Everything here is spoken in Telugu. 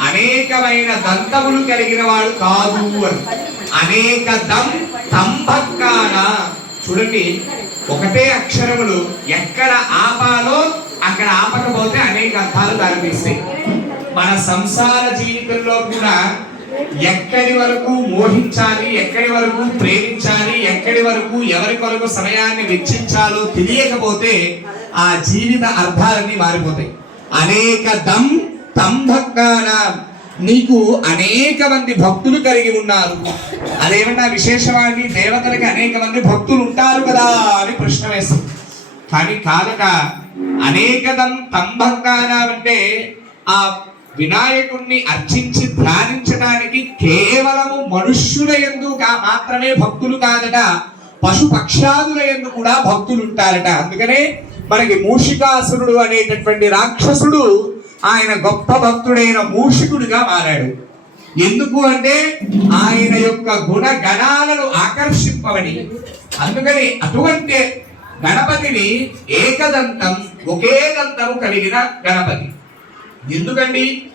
అనేకమైన దంతములు కలిగిన వాడు కాదు అని. అనేక తంభక్కాన, చూడండి ఒకటే అక్షరములు ఎక్కడ ఆపాలో అక్కడ ఆపకపోతే అనేక అర్థాలు దారితీస్తాయి. మన సంసార జీవితంలో కూడా ఎక్కడి వరకు మోహించాలి, ఎక్కడి వరకు ప్రేమించాలి, ఎక్కడి వరకు ఎవరి కొరకు సమయాన్ని వెచ్చించాలో తెలియకపోతే ఆ జీవిత అర్థాలన్నీ మారిపోతాయి. అనేక తంభక్కాన, నీకు అనేక మంది భక్తులు కలిగి ఉన్నారు. అదేమన్నా విశేషవాణి, దేవతలకి అనేక మంది భక్తులు ఉంటారు కదా అని ప్రశ్న వేస్తుంది. కానీ కాదట. అనేక తంభక్కాన అంటే ఆ వినాయకుణ్ణి అర్చించి ధ్యానించడానికి కేవలము మనుష్యుల యందు మాత్రమే భక్తులు కాదట, పశు పక్షాదుల యందు కూడా భక్తులు ఉంటారట. అందుకనే మనకి మూషికాసురుడు అనేటటువంటి రాక్షసుడు ఆయన గొప్ప భక్తుడైన మూషికుడిగా మారాడు. ఎందుకు అంటే ఆయన యొక్క గుణగణాలను ఆకర్షింపబడి. అందుకని అటువంటి గణపతిని ఏకదంతం, ఒకే దంతము కలిగిన గణపతి. ఎందుకండి?